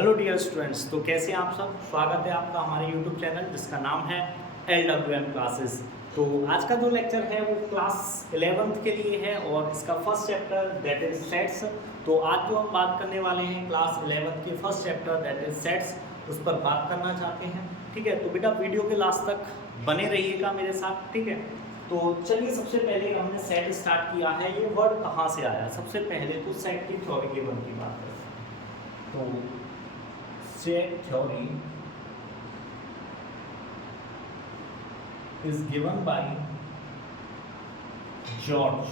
Hello dear students, तो कैसे हैं आप सब। स्वागत है आपका हमारे यूट्यूब चैनल जिसका नाम है LWM क्लासेस। तो आज का जो लेक्चर है वो क्लास 11th के लिए है और इसका first chapter that is sets. तो आज जो हम बात करने वाले हैं क्लास 11th के first chapter that is sets, उस पर बात करना चाहते हैं। ठीक है, तो बेटा वीडियो के लास्ट तक बने रहिएगा मेरे साथ। ठीक है, तो चलिए सबसे पहले हमने सेट स्टार्ट किया है। ये वर्ड कहाँ से आया, सबसे पहले तो सेट की थ्योरी के वन की बात करते हैं। तो set theory is given by George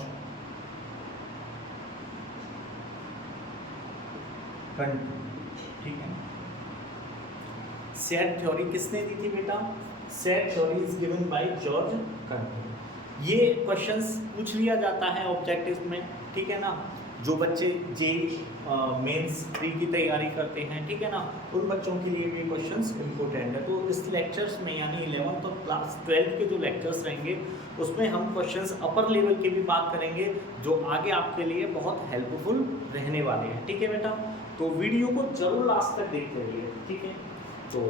Cantu। ठीक है, सेट थ्योरी किसने दी थी बेटा? Set theory is given by George कंटू। ये क्वेश्चंस पूछ लिया जाता है ऑब्जेक्टिव में। ठीक है ना, जो बच्चे जे मेंस प्री की तैयारी करते हैं, ठीक है ना, उन बच्चों के लिए भी क्वेश्चंस इंपॉर्टेंट है। तो इस लेक्चर्स में यानी 11th और क्लास 12 के जो लेक्चर्स रहेंगे उसमें हम क्वेश्चंस अपर लेवल के भी बात करेंगे जो आगे आपके लिए बहुत हेल्पफुल रहने वाले हैं। ठीक है बेटा, तो वीडियो को जरूर लास्ट तक देखते रहिए। ठीक है, तो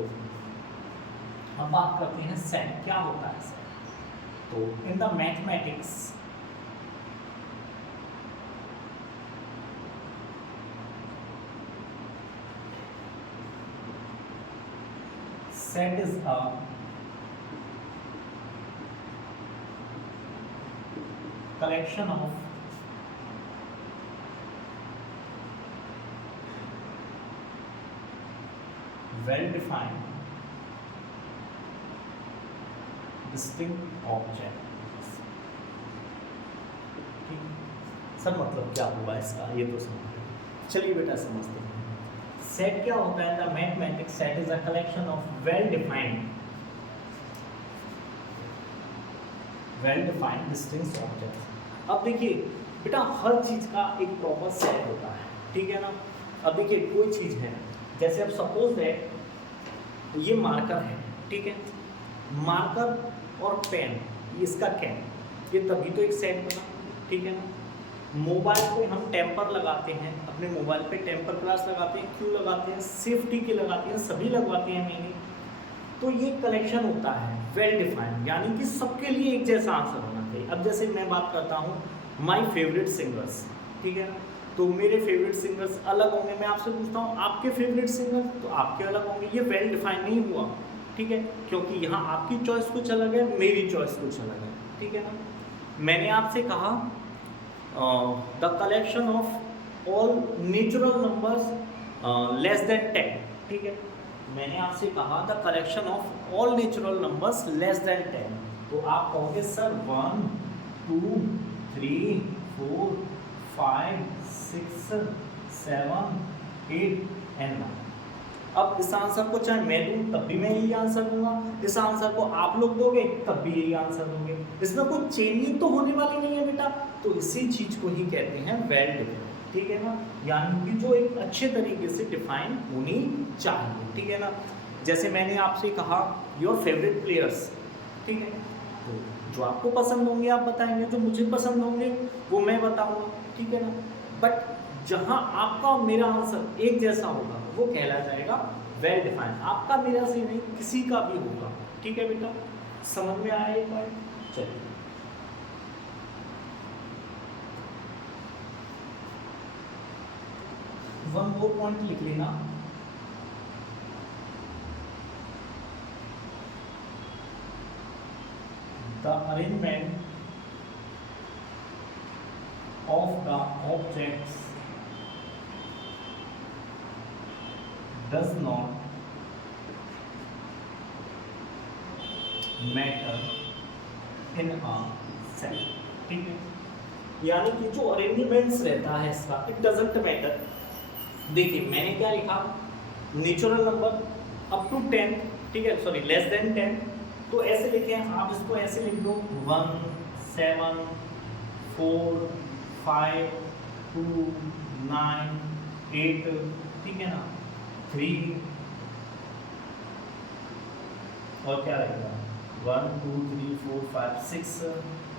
हम बात करते हैं सेट क्या होता है। सेट तो in the mathematics set is a collection of well-defined distinct objects। Sir मतलब क्या हुआ इसका, ये तो समझ। चलिए बेटा समझते हैं। सेट क्या होता है? The mathematics set is a collection of well defined distinct objects. अब देखिए बेटा, हर चीज का एक प्रॉपर सेट होता है। ठीक है ना, अब देखिए कोई चीज है, जैसे अब सपोज है ये मार्कर है। ठीक है, मार्कर और पेन, इसका कैन, ये तभी तो एक सेट बना। ठीक है ना, मोबाइल पे हम टेम्पर लगाते हैं, अपने मोबाइल पे टेम्पर ग्लास लगाते हैं। क्यों लगाते हैं? सेफ्टी के लगाते हैं, सभी लगवाते हैं मैंने। तो ये कलेक्शन होता है वेल डिफाइंड, यानी कि सबके लिए एक जैसा आंसर होना चाहिए। अब जैसे मैं बात करता हूँ माय फेवरेट सिंगर्स, ठीक है, तो मेरे फेवरेट सिंगर्स अलग होंगे। मैं आपसे पूछता हूँ आपके फेवरेट सिंगर, तो आपके अलग होंगे। ये वेल डिफाइंड नहीं हुआ। ठीक है, क्योंकि यहाँ आपकी चॉइस कुछ अलग है, मेरी चॉइस कुछ अलग है। ठीक है ना, मैंने आपसे कहा the collection of all natural numbers less than 10। ठीक है, मैंने आपसे कहा the collection of all natural numbers less than 10। तो आप कहोगे सर 1 2 3 4 5 6 7 8 and 9। अब इस आंसर को चाहे मैं दूं तब भी मैं यही आंसर दूंगा, इस आंसर को आप लोग दोगे तब भी यही आंसर दोगे। इसमें कोई चेंजिंग तो होने वाली नहीं है बेटा। तो इसी चीज को ही कहते हैं वेल डिफाइंड। ठीक है ना, यानी कि जो एक अच्छे तरीके से डिफाइन होनी चाहिए। ठीक है ना, जैसे मैंने आपसे कहा योर फेवरेट प्लेयर्स। ठीक है, तो जो आपको पसंद होंगे आप बताएंगे, जो मुझे पसंद होंगे वो मैं बताऊंगा। ठीक है ना, बट जहां आपका और मेरा आंसर एक जैसा होगा वो कहला जाएगा वेल डिफाइंड। आपका मेरा से नहीं, किसी का भी होगा। ठीक है बेटा, समझ में आया एक बार? चलिए वन मोर पॉइंट लिख लेना। The arrangement of the objects does not matter in a set। ठीक है, यानी कि जो अरेंजमेंट्स रहता है इसका इट डजंट मैटर। देखिए मैंने क्या लिखा, नेचुरल नंबर अप टू 10। ठीक है, सॉरी लेस देन 10। तो ऐसे लिखे हैं, आप इसको ऐसे लिख दो 1 7 4 5 2 9 8। ठीक है ना, 3 और क्या रहेगा 1 2 3 4 5 6।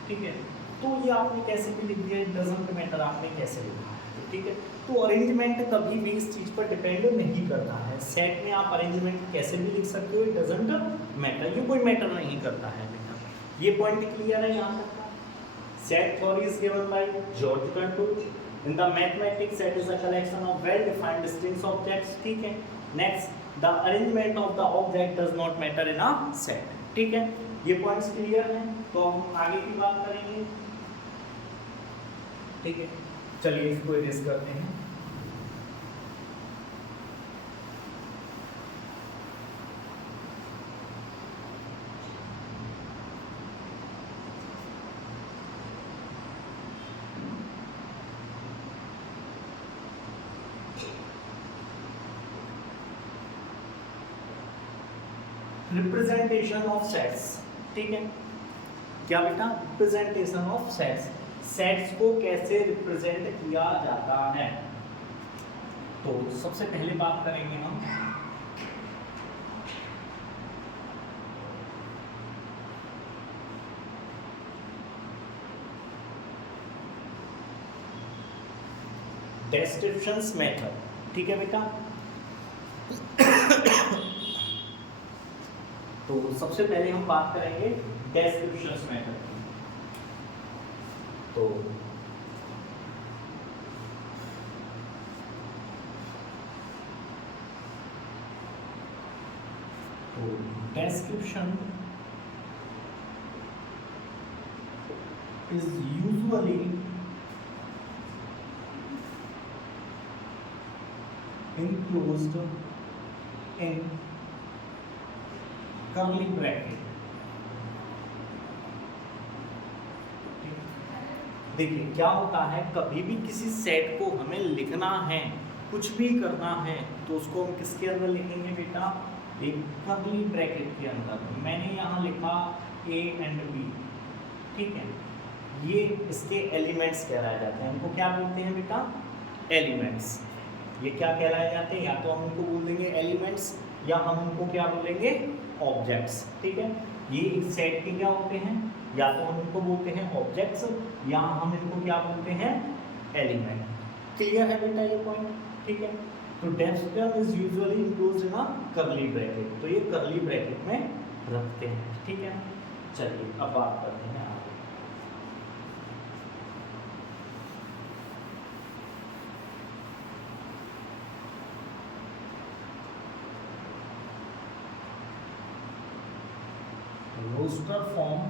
ठीक है, तो ये आपने कैसे भी लिख दिया, इट डजंट मैटर आपने कैसे लिखा है। ठीक है। तो अरेंजमेंट कभी भी इस चीज पर डिपेंड नहीं करता है। सेट में आप अरेंजमेंट कैसे भी लिख सकते हो, इट डजंट मैटर, ये कोई मैटर नहीं करता है बेटा। ये पॉइंट क्लियर है यहाँ तक का। Set theory is given by George control. In the mathematics set is a collection of well defined distinct objects, ठीक है। Next, the arrangement of the object does not matter in a set, ठीक है। ये points clear हैं, तो हम आगे की बात करेंगे, ठीक है। चलिए इसको इरेज करते हैं। रिप्रेजेंटेशन ऑफ सेट्स, ठीक है। क्या बेटा? रिप्रेजेंटेशन ऑफ सेट्स, सेट्स को कैसे रिप्रेजेंट किया जाता है। तो सबसे पहले बात करेंगे हम डिस्क्रिप्शंस मेथड, ठीक है बेटा। तो सबसे पहले हम बात करेंगे डिस्क्रिप्शंस मेथड की। तो description is usually enclosed in curly bracket। देखिए क्या होता है, कभी भी किसी सेट को हमें लिखना है, कुछ भी करना है, तो उसको हम किसके अंदर लिखेंगे बेटा? एक कर्ली ब्रैकेट के अंदर। मैंने यहाँ लिखा A एंड B, ठीक है। ये इसके एलिमेंट्स कहलाए जाते हैं। इनको क्या बोलते हैं बेटा? एलिमेंट्स। ये क्या कहलाए जाते हैं? या तो हम इनको बोल देंगे एलिमेंट्स, या हम इनको क्या बोलेंगे? ऑब्जेक्ट्स, ठीक है। ये एक सेट के क्या होते हैं? या तो हम इनको बोलते हैं ऑब्जेक्ट्स, या हम इनको क्या बोलते हैं? एलिमेंट। क्लियर है बेटा ये पॉइंट? ठीक है। तो description is usually enclosed in a curly bracket, तो ये कर्ली ब्रैकेट में रखते हैं, ठीक है। चलिए अब बात करते हैं आगे। रोस्टर फॉर्म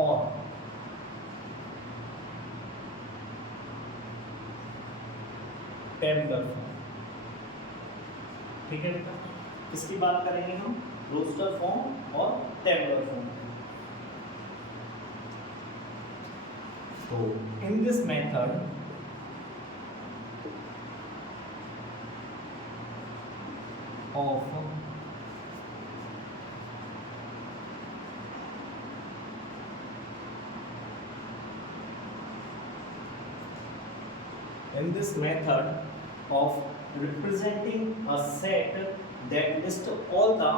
और टेबुलर फॉर्म, ठीक है बेटा। किसकी बात करेंगे हम? रोस्टर फॉर्म और टेबुलर फॉर्म। तो इन this method of in this method of representing a set that lists all the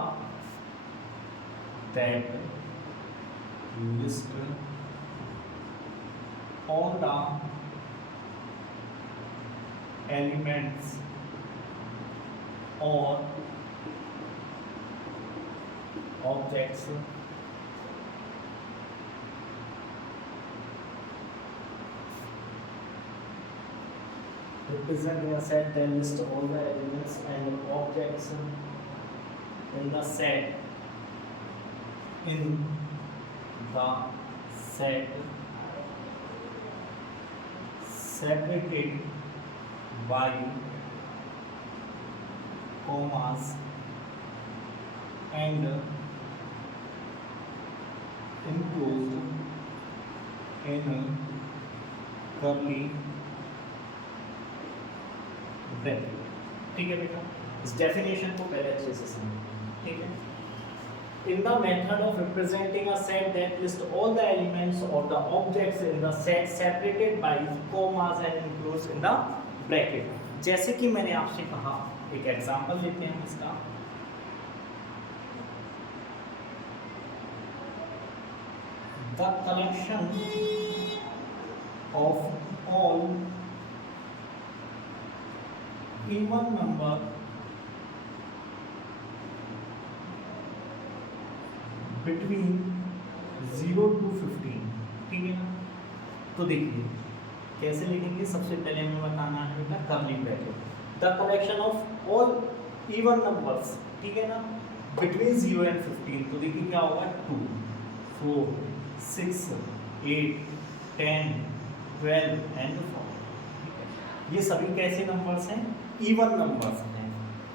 elements or objects representing a set that lists all the elements and objects in the set separated by commas and enclosed in curly bracket, ठीक है बेटा। इस definition को पहले अच्छे से समझो, ठीक है। In the method of representing a set that lists all the elements or the objects in the set separated by commas and enclosed in the bracket, जैसे कि मैंने आपसे कहा, एक एग्जांपल लेते हैं इसका। The collection of all even number between 0 to 15, ठीक है ना। तो देखिए कैसे लिखेंगे, सबसे पहले हमें बताना है बेटा curly bracket, the collection of all even numbers, ठीक है ना, बिटवीन 0 and 15। तो देखिए क्या होगा, 2, 4, 6, 8, 10, 12 एंड 4, ठीक है। ये सभी कैसे नंबर्स हैं, इवन नंबर्स हैं,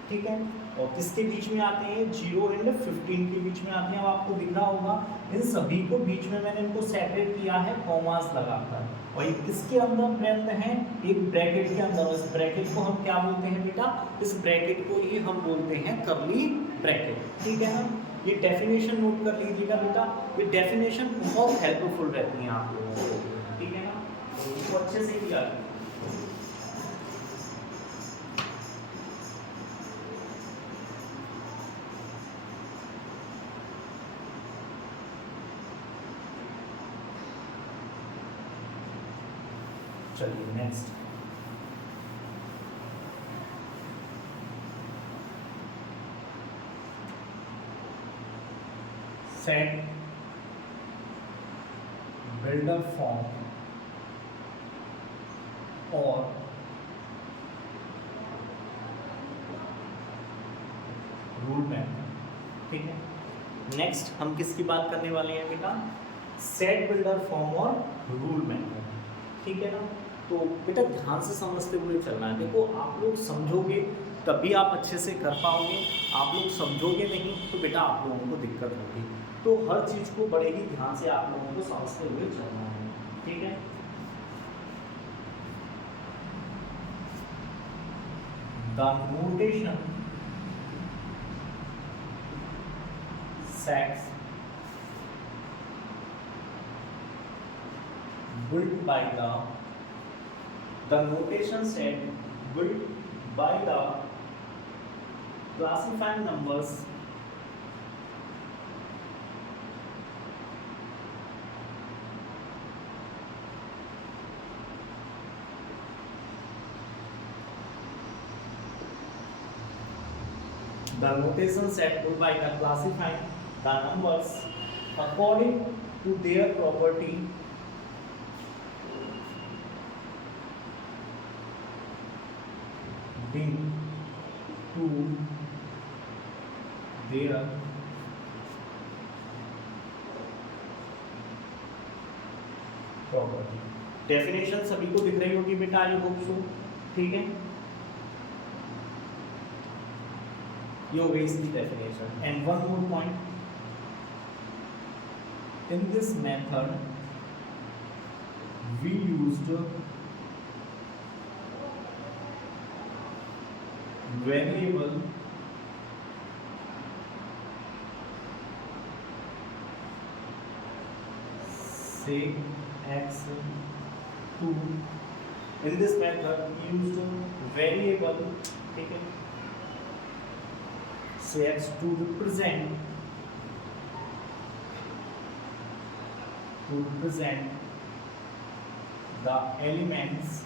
ठीक है। और किसके बीच में आते हैं, 0 एंड 15 के बीच में आते हैं। अब आपको दिख रहा होगा इन सभी को बीच में मैंने इनको सेपरेट किया है कॉमास लगाकर, और ये किसके अंदर प्रेजेंट है, एक ब्रैकेट के अंदर। इस ब्रैकेट को हम क्या बोलते हैं बेटा, इस ब्रैकेट को ही हम बोलते हैं कर्ली ब्रैकेट, ठीक है ना। ये डेफिनेशन नोट कर लीजिएगा बेटा, ये डेफिनेशन बहुत हेल्पफुल रहती है आप लोगों को, ठीक है ना। इसको अच्छे से किया, चलिए नेक्स्ट। सेट बिल्डर फॉर्म और रूल मेथड, ठीक है। नेक्स्ट हम किसकी बात करने वाले हैं बेटा, सेट बिल्डर फॉर्म और रूल मेथड, ठीक है ना। तो बेटा ध्यान से समझते हुए चलना है। देखो आप लोग समझोगे तभी आप अच्छे से कर पाओगे, आप लोग समझोगे नहीं तो बेटा आप लोगों को दिक्कत होगी। तो हर चीज़ को बड़े ही ध्यान से आप लोगों को समझते हुए चलना है, ठीक है। The notation sets built by the notation set built by the classifying numbers the numbers according to their property to their property. Definition सभी को दिख रही होगी बेटा, आई होप सो, ठीक है। ये हो गई इसकी definition. And one more point, in this method we used variable say x2, in this method we used variable, ठीक है, say x2 represent the elements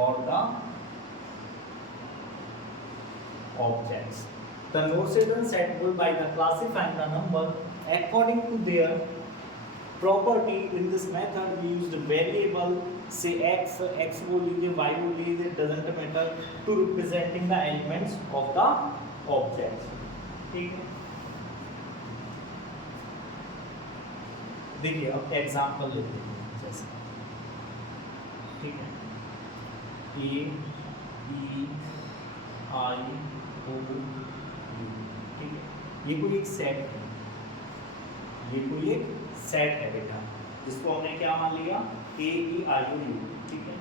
or the objects. The notation set built by the classifying the number according to their property. In this method we used variable say x बोल लीजिए, y बोल लीजिए, doesn't matter, to representing the elements of the objects, ठीक है। देखिए अब example लेते हैं, जैसे ठीक है, A, E, I, O, U, ठीक है। ये कोई एक सेट है, ये कोई एक सेट है बेटा, जिसको हमने क्या मान लिया, A, E, I, O, U, ठीक है।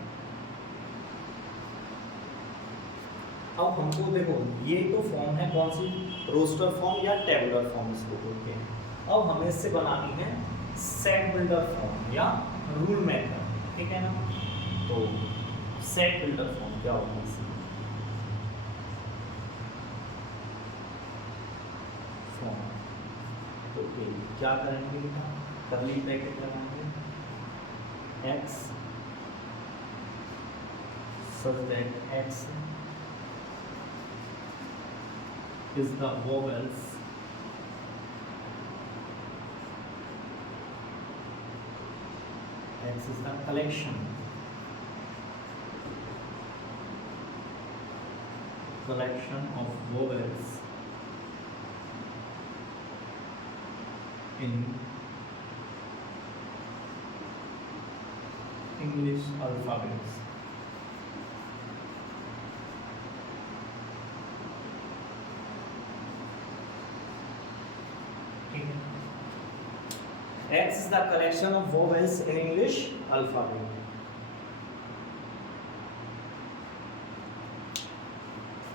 अब हमको देखो ये तो फॉर्म है कौन सी, रोस्टर फॉर्म या टेबुलर फॉर्म इसको बोलते हैं। अब हमें इससे बनानी है सेट बिल्डर फॉर्म या रूल मेथड, ठीक है ना। तो सेट बिल्डर फॉर्म क्या होगा, तो ए, क्या करेंगे बेटा, करली ब्रैकेट लगाएंगे, x such that x is the vowels x is the collection of vowels in English alphabets. X is the collection of vowels in English alphabet.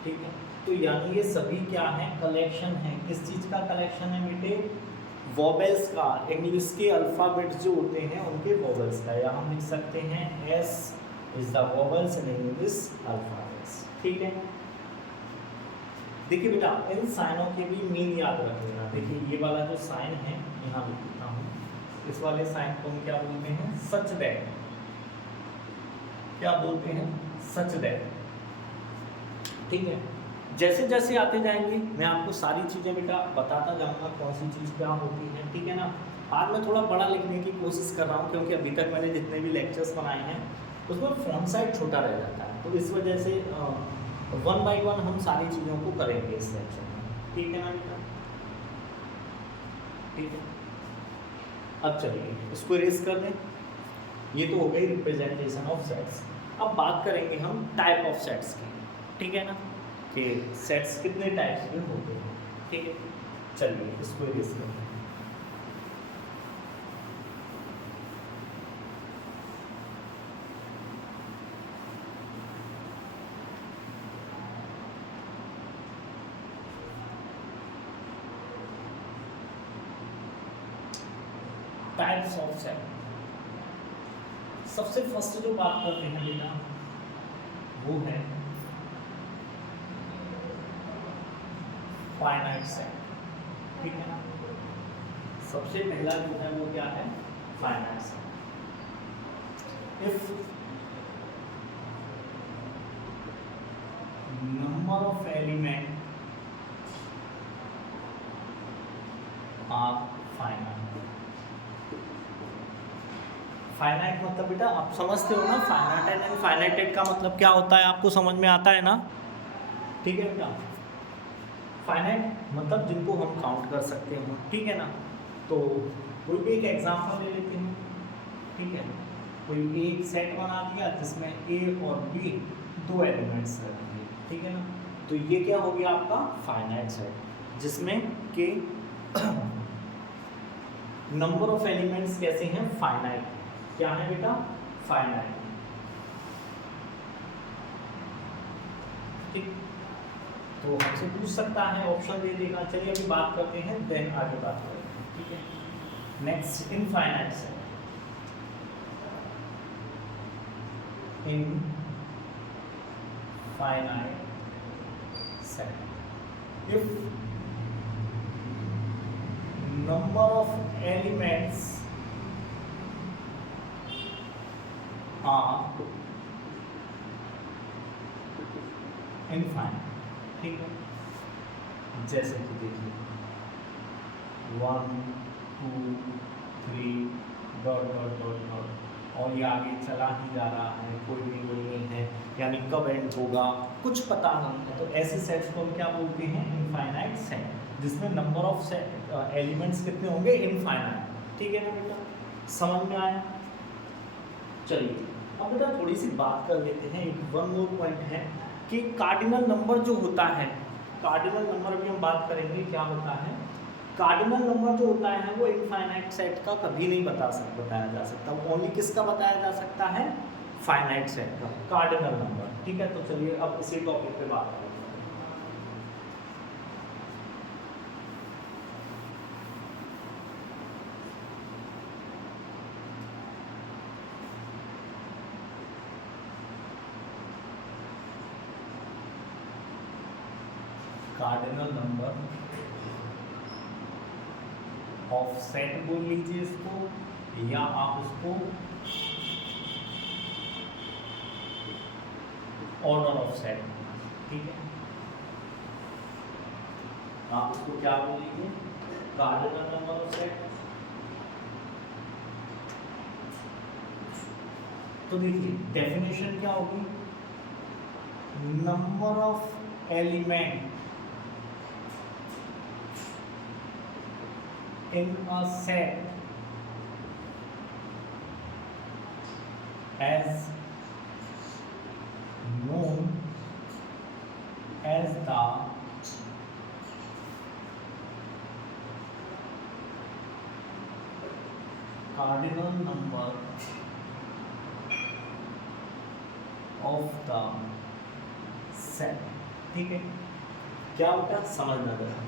ठीक है, तो यानी ये सभी क्या है, कलेक्शन है। किस चीज का कलेक्शन है बेटे, वोवेल्स का, इंग्लिश के अल्फाबेट जो होते हैं उनके वोवेल्स का, या हम लिख सकते हैं S is the vowels in English alphabets। ठीक है, देखिए बेटा इन साइनों के भी मीन याद रख लेना। देखिए ये वाला जो साइन है यहाँ लिख देता हूँ, इस वाले साइन को हम क्या बोलते हैं, सच दैट। क्या बोलते हैं, सच दैट। ठीक है, जैसे जैसे आते जाएंगे मैं आपको सारी चीज़ें बेटा बताता जाऊंगा कौन सी चीज़ क्या होती है। ठीक है ना, आज मैं थोड़ा बड़ा लिखने की कोशिश कर रहा हूँ क्योंकि अभी तक मैंने जितने भी लेक्चर्स बनाए हैं उसमें फ़ॉन्ट साइज छोटा रह जाता है, तो इस वजह से 1 बाय 1 हम सारी चीज़ों को करेंगे इस लेक्चर में। ठीक है ना बेटा, ठीक है। अब चलिए इसको इरेज कर दें, ये तो हो गई रिप्रेजेंटेशन ऑफ सेट्स। अब बात करेंगे हम टाइप ऑफ सेट्स की। ठीक है ना, कि सेट्स कितने टाइप्स के होते हैं। ठीक है, चलिए इसको इरेज करते हैं। टाइप्स ऑफ सेट, सबसे फर्स्ट जो बात करते हैं बेटा वो है फाइनाइट सेट। ठीक है ना, सबसे पहला जो है वो क्या है, finite set. If number of element are finite. Finite मतलब बेटा आप समझते हो ना, फाइनाइट एंड इनफाइनाइट का मतलब क्या होता है, आपको समझ में आता है ना। ठीक है बेटा, फाइनाइट मतलब जिनको हम काउंट कर सकते हैं। ठीक है ना, तो कोई भी एक एग्जांपल ले लेते हैं। ठीक है, कोई एक सेट बना दिया जिसमें ए और बी दो एलिमेंट्स रहेंगे। ठीक है ना, तो ये क्या हो गया आपका फाइनाइट सेट, जिसमें के नंबर ऑफ एलिमेंट्स कैसे हैं, फाइनाइट। क्या है बेटा, फाइनाइट। ठीक, तो हमसे पूछ सकता है, ऑप्शन दे देगा। चलिए अभी बात करते हैं, देन आगे बात करेंगे। ठीक है, next infinite set. Infinite set, if number of elements are infinite. ठीक है, जैसे कि देखिए 1 2 3 डॉट डॉट डॉट डॉट, और ये आगे चला ही जा रहा है, कोई भी वही नहीं है, यानी कब एंड होगा कुछ पता नहीं है। तो ऐसे सेट्स को हम क्या बोलते हैं, इनफाइनाइट सेट, जिसमें नंबर ऑफ सेट एलिमेंट्स कितने होंगे, इनफाइनाइट। ठीक है ना बेटा, समझ में आया। चलिए अब बेटा थोड़ी सी बात कर लेते हैं, एक वन मोर पॉइंट है कि कार्डिनल नंबर जो होता है, कार्डिनल नंबर भी हम बात करेंगे क्या होता है। कार्डिनल नंबर जो होता है वो इनफाइनाइट सेट का कभी नहीं बताया जा सकता, वो ओनली किसका बताया जा सकता है, फाइनाइट सेट का, कार्डिनल नंबर। ठीक है, तो चलिए अब इसी टॉपिक पे बात करेंगे। कार्डिनल नंबर ऑफ सेट बोल लीजिए इसको, या आप इसको ऑर्डर ऑफ सेट, ठीक है। आप इसको क्या बोलेंगे, कार्डिनल नंबर ऑफ सेट। तो देखिए डेफिनेशन क्या होगी, number of element in a set as known as the cardinal number of the set, ठीक है। क्या होता है समझना जरा,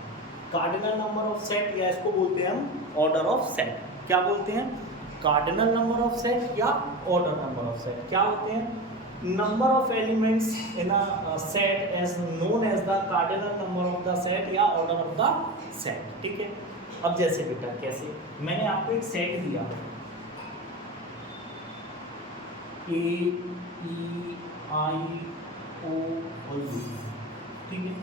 कार्डिनल नंबर ऑफ सेट या इसको बोलते हैं हम ऑर्डर ऑफ सेट। क्या बोलते हैं, कार्डिनल नंबर ऑफ सेट या ऑर्डर नंबर ऑफ सेट। क्या होते हैं, number of elements in a set as known as the cardinal number of the set या ऑर्डर ऑफ द सेट, ठीक है। अब जैसे बेटा कैसे, मैंने आपको एक सेट दिया ए ई आई ओ और यू, ठीक है।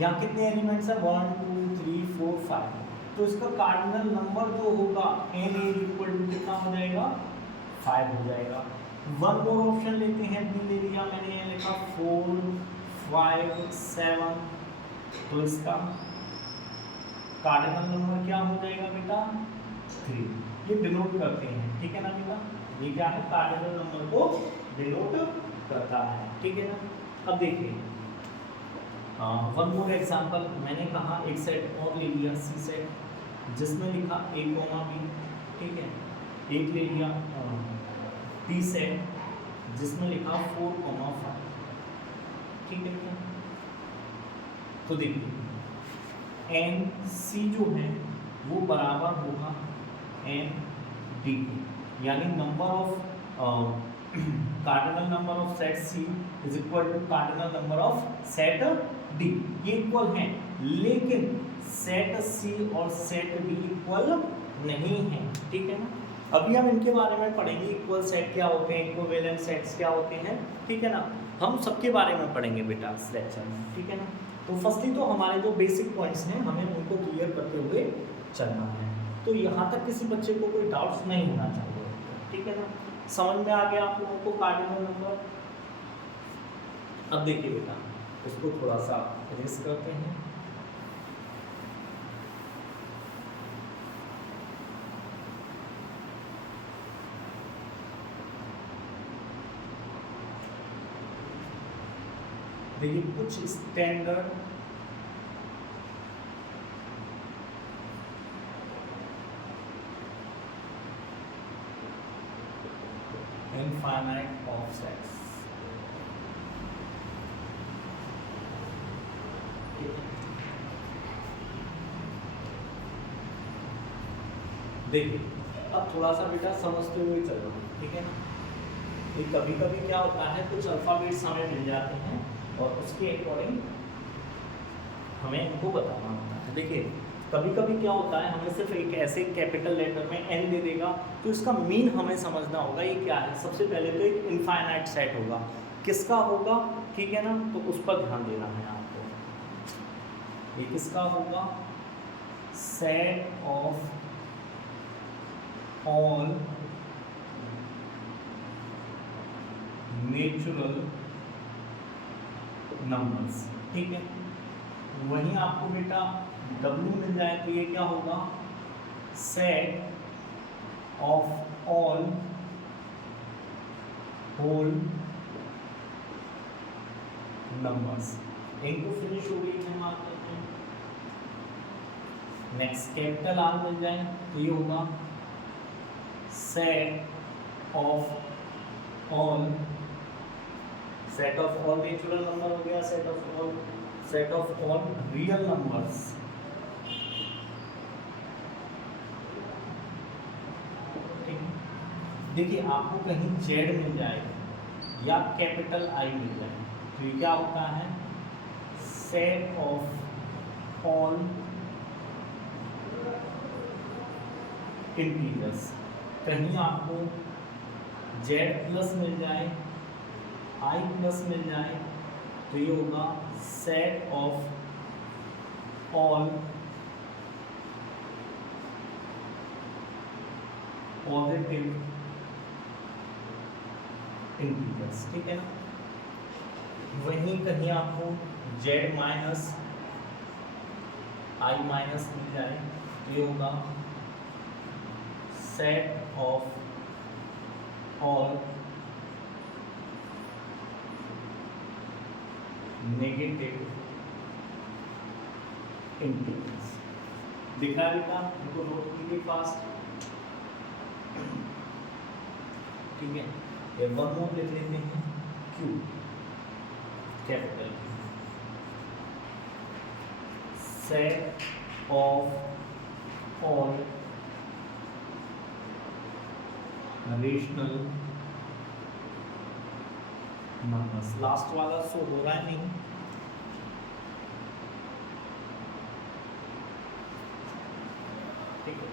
यहाँ कितने एलिमेंट्स हैं, 1 2 3 4 5। तो इसका कार्डिनल नंबर जो होगा n इक्वल टू कितना हो जाएगा, 5 हो जाएगा। वन मोर ऑप्शन लेते हैं, बी ले लिया मैंने, ये लिखा 4 5 7। तो इसका कार्डिनल नंबर क्या हो जाएगा बेटा, 3। ये डिनोट करते हैं, ठीक है ना बेटा, ये क्या है, कार्डिनल नंबर को डिनोट करता है, ठीक है ना। अब देखिए वन मोर एग्जांपल, मैंने कहा एक सेट और ले लिया सी सेट, जिसमें लिखा a, b, ठीक है। एक ले लिया टी सेट जिसमें लिखा 4, 5, ठीक है। तो देखिए एन सी जो है वो बराबर होगा एन डी, यानी number of cardinal number of set C is equal to cardinal number of set D. ये इक्वल हैं, लेकिन सेट सी और सेट डी इक्वल नहीं है, ठीक है ना। अभी हम इनके बारे में पढ़ेंगे, इक्वल सेट क्या होते हैं, इक्विवेलेंट सेट्स क्या होते हैं, ठीक है ना। हम सबके बारे में पढ़ेंगे बेटा इस लेक्चर में, ठीक है ना। तो फर्स्टली तो हमारे जो बेसिक पॉइंट्स हैं हमें उनको क्लियर करते हुए चलना है। तो यहाँ तक किसी बच्चे को कोई डाउट्स नहीं होना चाहिए, ठीक है ना। समझ में आ गया आप लोगों को कार्डिनल नंबर। अब देखिए बेटा इसको थोड़ा सा रेस करते हैं। देखिए कुछ स्टैंडर्ड इनफाइनाइट ऑफसेट्स, देखिए अब थोड़ा सा बेटा समझते हुए चलो, ठीक है ना। ये कभी कभी क्या होता है, कुछ अल्फाबेट्स हमें मिल जाते हैं और उसके अकॉर्डिंग हमें इनको बताना होता है। देखिए कभी कभी क्या होता है, हमें सिर्फ एक ऐसे कैपिटल लेटर में एन दे देगा, तो इसका मीन हमें समझना होगा ये क्या है। सबसे पहले तो एक इनफाइनाइट सेट होगा, किसका होगा, ठीक है ना, तो उस पर ध्यान देना है आपको। ये किसका होगा, set of all natural numbers, ठीक है। वहीं आपको बेटा W मिल जाए तो ये क्या होगा, set of all whole numbers. एक तो फिनिश हो गई है, मार्क करते हैं। नेक्स्ट कैपिटल आर मिल जाए तो ये होगा set of all, set of all natural number हो गया, set of all real numbers, ठीक। देखिए आपको कहीं जेड मिल जाए या कैपिटल आई मिल जाए तो ये क्या होता है, सेट ऑफ ऑल इंटीजर्स, कहीं आपको z प्लस मिल जाए, i प्लस मिल जाए, तो ये होगा set of all positive integers, ठीक है ना। वहीं कहीं आपको z माइनस i माइनस मिल जाए, ये होगा set of all negative integers. दिख रहा है बेटा, इनको नोट कीजिए फास्ट, ठीक है। ये वन मोर लिख लेते हैं, Q capital set of all rational numbers. Last वाला शो हो रहा है नहीं, ठीक है।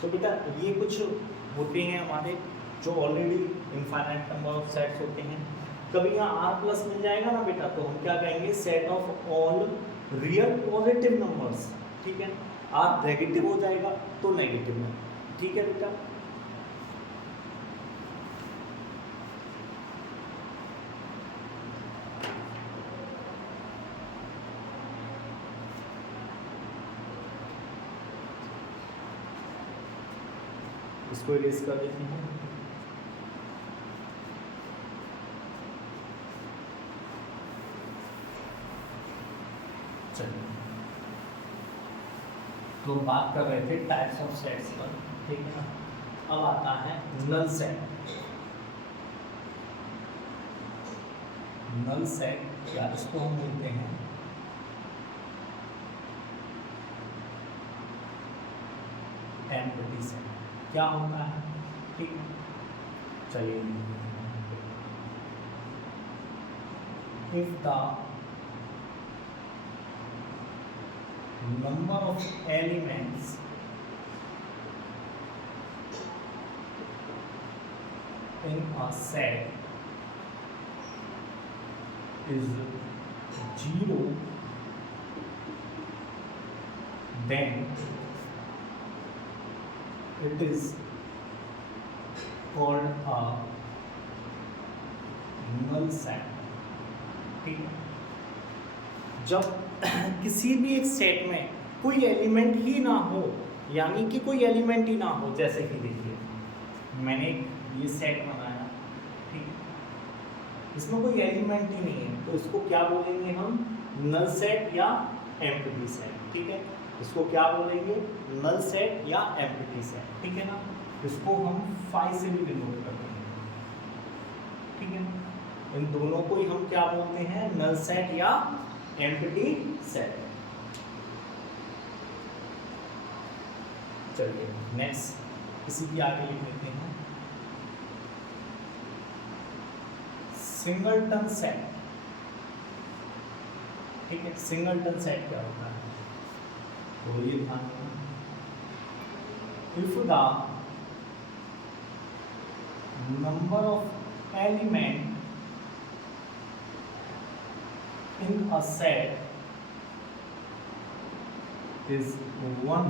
तो बेटा ये कुछ होते हैं हमारे जो already infinite number of sets होते हैं। कभी यहाँ r प्लस मिल जाएगा ना बेटा, तो हम क्या कहेंगे, set of all real positive numbers, ठीक है। r नेगेटिव हो जाएगा तो नेगेटिव में, ठीक है बेटा। इसको इरेज कर देते हैं। चलिए, तो बात कर रहे थे टाइप्स ऑफ सेट्स पर, ठीक है ना। अब आता है नल सेट। नल सेट या इसको हम बोलते हैं एम्प्टी सेट। क्या होता है, ठीक है। चलिए, if the number of elements in a set is 0, then it is called a null set, ठीक है। जब किसी भी एक सेट में कोई एलिमेंट ही ना हो, यानी कि कोई एलिमेंट ही ना हो, जैसे कि देखिए मैंने ये सेट बनाया, ठीक है, इसमें कोई एलिमेंट ही नहीं है, तो इसको क्या बोलेंगे हम, नल सेट या एम्प्टी सेट, ठीक है। इसको क्या बोलेंगे, नल सेट या एम्प्टी सेट, ठीक है ना। इसको हम फाई से भी डिनोट करते हैं, ठीक है। इन दोनों को ही हम क्या बोलते हैं, नल सेट या एम्प्टी सेट। चलिए नेक्स्ट इसी की आगे लिख लेते हैं, सिंगलटन सेट, ठीक है। सिंगलटन सेट क्या होता है, तो ये ध्यान रखना, if the number of element in a set is 1,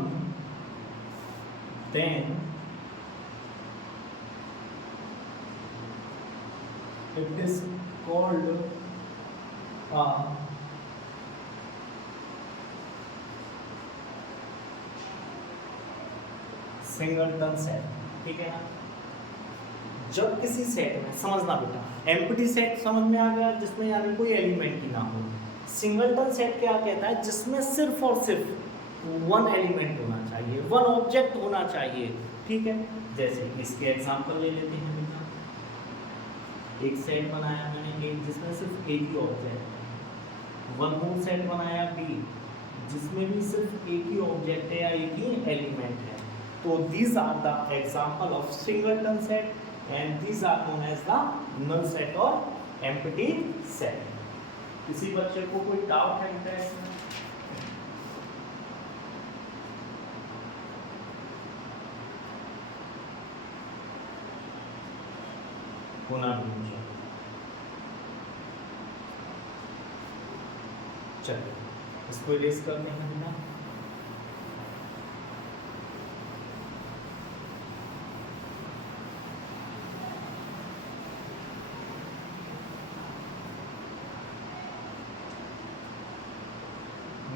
then it is called a singleton set, ठीक है ना। जब किसी सेट में, समझना बेटा, एम्प्टी सेट समझ में आ गया, जिसमें यानी कोई एलिमेंट ही ना हो। सिंगलटन सेट क्या कहता है, जिसमें सिर्फ और सिर्फ वन एलिमेंट होना चाहिए, वन ऑब्जेक्ट होना चाहिए, ठीक है। जैसे इसके एग्जांपल ले लेते हैं बेटा, एक सेट बनाया मैंने एक, जिसमें सिर्फ एक ही ऑब्जेक्ट, वन मोर सेट बनाया बी, जिसमें भी सिर्फ एक ही ऑब्जेक्ट है या एक ही एलिमेंट है। तो these are the example of singleton set and these are known as the null set or empty set। किसी बच्चे को कोई डाउट है बेटा इसमें? होना भी नहीं चाहिए। चलिए इसको इरेज करते हैं बिना।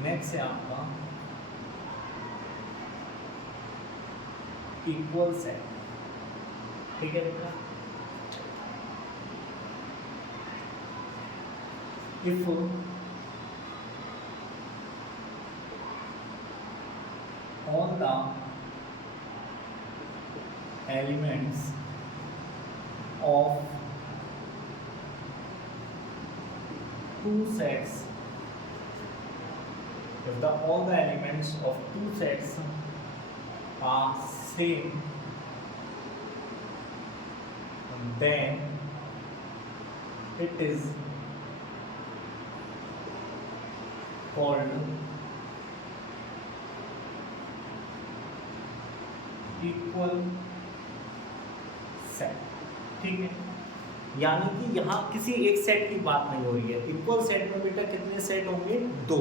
नेक्स्ट है आपका इक्वल सेट, ठीक है बेटा। If all the elements of two sets, if all the elements of two sets are same, then it is called equal set, ठीक है। यानी कि यहाँ किसी एक सेट की बात नहीं हो रही है। इक्वल सेट में बेटा कितने सेट होंगे? दो,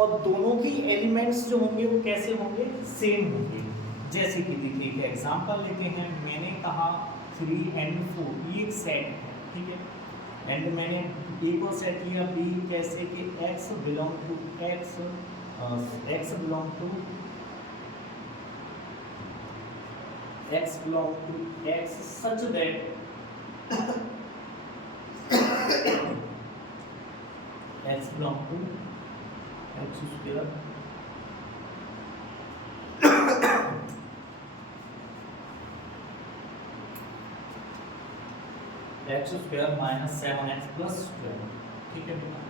और दोनों की एलिमेंट्स जो होंगे वो कैसे होंगे? सेम होंगे। जैसे कि देखिए एक एग्जांपल लेते हैं। मैंने कहा 3 and 4 ये एक सेट है, ठीक है। एंड मैंने एक और सेट लिया बी, कैसे कि x belong to x, x belong to x belong to x such that x belong to x square x square minus 7x plus 12, ठीक है बेटा।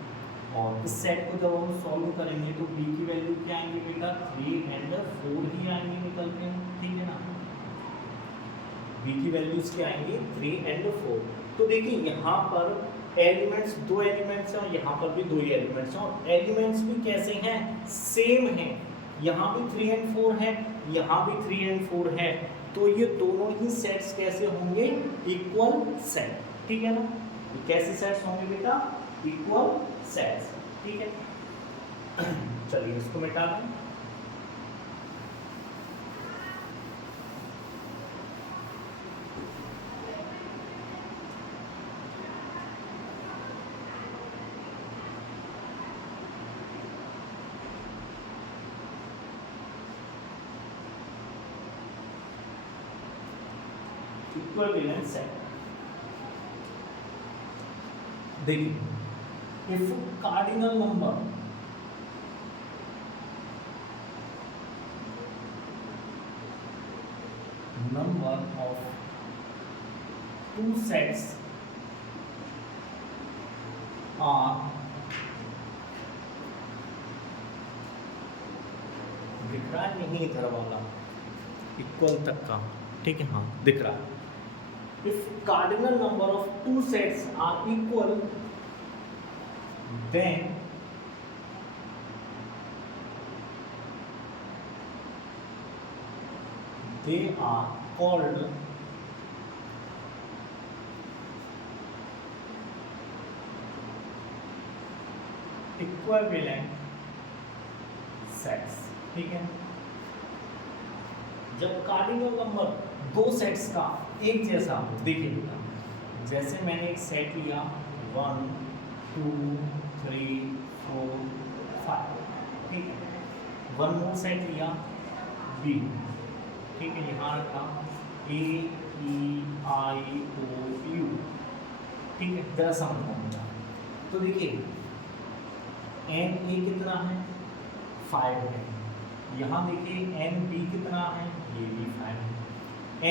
और इस सेट को जब हम सॉल्व करेंगे तो b की वैल्यू क्या आएंगे बेटा? 3 and 4 ही आएंगे निकल के, ठीक है ना। b की वैल्यूज क्या आएंगी? 3 and 4। तो देखिए यहाँ पर एलिमेंट्स, दो एलिमेंट्स हैं और यहाँ पर भी दो ही एलिमेंट्स हैं, और एलिमेंट्स भी कैसे हैं? सेम हैं। यहाँ भी 3 and 4 है, यहाँ भी 3 and 4 है। तो ये दोनों ही सेट्स कैसे होंगे? इक्वल सेट, ठीक है ना। कैसे सेट्स होंगे बेटा? इक्वल सेट्स, ठीक है। चलिए इसको मिटा दें। Equivalent set. देखिए if cardinal number of two sets are दिख रहा है नहीं इधर वाला इक्वल तक का, ठीक है, हाँ दिख रहा है। If cardinal number of two sets are equal, then they are called equivalent sets, ठीक है। जब कार्डिनल नंबर दो सेट्स का एक जैसा हो, देखिए बेटा, जैसे मैंने एक सेट लिया 1 2 3 4 5, ठीक है। वन मोर सेट लिया बी, ठीक है, यहाँ रखा A E I O U, ठीक है। जरा समझना, तो देखिए एन ए कितना है? 5 है। यहाँ देखिए एन बी कितना है? ये भी 5 है।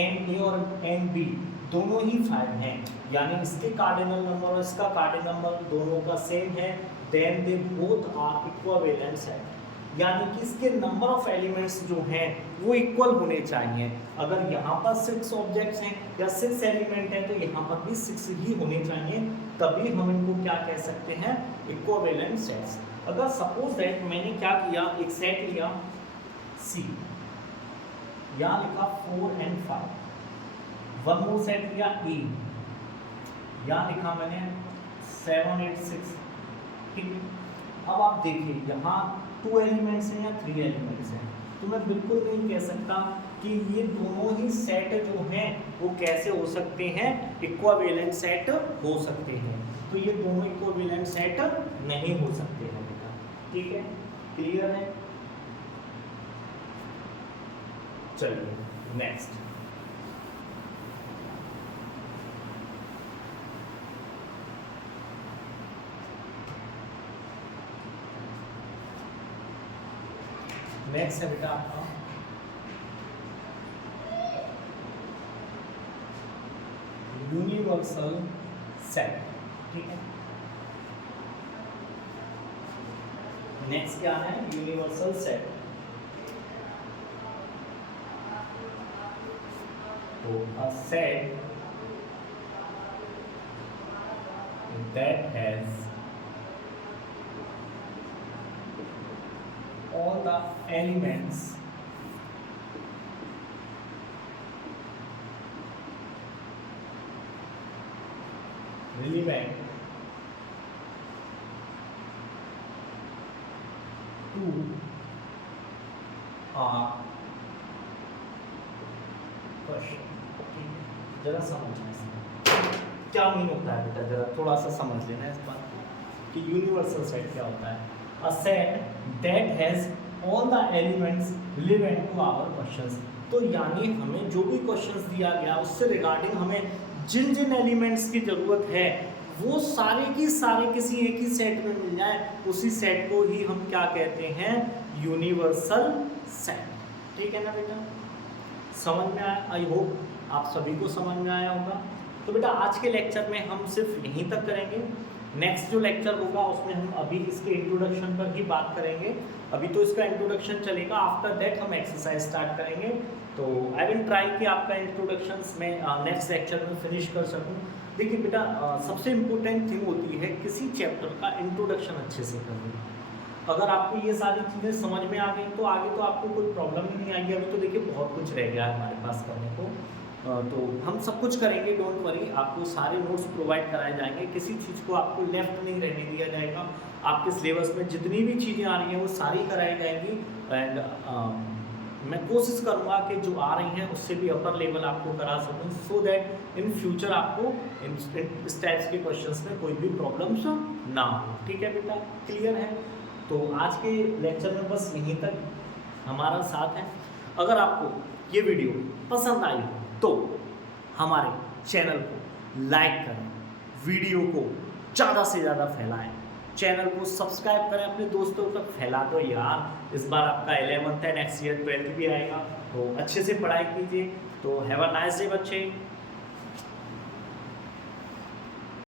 एन ए और एन बी दोनों ही 5 हैं, यानी इसके कार्डिनल नंबर और इसका कार्डिनल नंबर दोनों का सेम है। Then they both are equivalent set, यानी कि इसके नंबर ऑफ एलिमेंट्स जो हैं वो इक्वल होने चाहिए। अगर यहाँ पर 6 ऑब्जेक्ट्स हैं या 6 एलिमेंट हैं तो यहाँ पर भी 6 ही होने चाहिए, तभी हम इनको क्या कह सकते हैं? Equivalent sets. अगर सपोज दैट मैंने क्या किया, एक सेट लिया सी, यहाँ लिखा 4 and 5, वन मोर सेट लिया ई, यहाँ लिखा मैंने 786, ठीक है। अब आप देखिए यहाँ 2 एलिमेंट्स हैं या 3 एलिमेंट्स हैं, तो मैं बिल्कुल नहीं कह सकता कि ये दोनों ही सेट जो हैं वो कैसे हो सकते हैं, इक्विवेलेंट सेट हो सकते हैं। तो ये दोनों इक्विवेलेंट सेट नहीं हो सकते हैं बेटा, ठीक है, क्लियर है। चलिए नेक्स्ट, नेक्स्ट है बेटा आपका यूनिवर्सल सेट, ठीक है। नेक्स्ट क्या है, यूनिवर्सल सेट। तो a set that has all the elements relevant to a question। जरा समझना इसमें क्या मीन होता है बेटा, जरा थोड़ा सा समझ लेना इस बात को कि यूनिवर्सल सेट क्या होता है। A set that has all the elements relevant to our questions. तो यानी हमें जो भी क्वेश्चंस दिया गया उससे रिगार्डिंग हमें जिन जिन एलिमेंट्स की ज़रूरत है वो सारे की सारे किसी एक ही सेट में मिल जाए, उसी सेट को ही हम क्या कहते हैं, यूनिवर्सल सेट, ठीक है ना बेटा। समझ में आया, आई होप आप सभी को समझ में आया होगा। तो बेटा आज के लेक्चर में हम सिर्फ यहीं तक करेंगे। नेक्स्ट जो लेक्चर होगा उसमें हम अभी इसके इंट्रोडक्शन पर ही बात करेंगे। अभी तो इसका इंट्रोडक्शन चलेगा, आफ्टर दैट हम एक्सरसाइज स्टार्ट करेंगे। तो आई विल ट्राई कि आपका इंट्रोडक्शन मैं नेक्स्ट लेक्चर में फिनिश कर सकूं। देखिए बेटा सबसे इम्पोर्टेंट थिंग होती है किसी चैप्टर का इंट्रोडक्शन अच्छे से करना। अगर आपको ये सारी चीज़ें समझ में आ गई तो आगे तो आपको कोई प्रॉब्लम ही नहीं आएगी। अभी तो देखिए बहुत कुछ रह गया है हमारे पास करने को, तो हम सब कुछ करेंगे, डोंट वरी। आपको सारे नोट्स प्रोवाइड कराए जाएंगे, किसी चीज़ को आपको लेफ्ट नहीं रहने दिया जाएगा। आपके सिलेबस में जितनी भी चीज़ें आ रही हैं वो सारी कराई जाएंगी। एंड मैं कोशिश करूँगा कि जो आ रही हैं उससे भी अपर लेवल आपको करा सकूँ, सो दैट इन फ्यूचर आपको इस टाइप्स के क्वेश्चंस में कोई भी प्रॉब्लम्स ना हो, ठीक है बेटा, क्लियर है। तो आज के लेक्चर में बस यहीं तक हमारा साथ है। अगर आपको ये वीडियो पसंद आई तो हमारे चैनल को लाइक करें, वीडियो को ज़्यादा से ज़्यादा फैलाएं, चैनल को सब्सक्राइब करें, अपने दोस्तों तक फैला दो यार। इस बार आपका 11th है, नेक्स्ट ईयर 12th भी आएगा, तो अच्छे से पढ़ाई कीजिए। तो हैव अ नाइस डे बच्चे।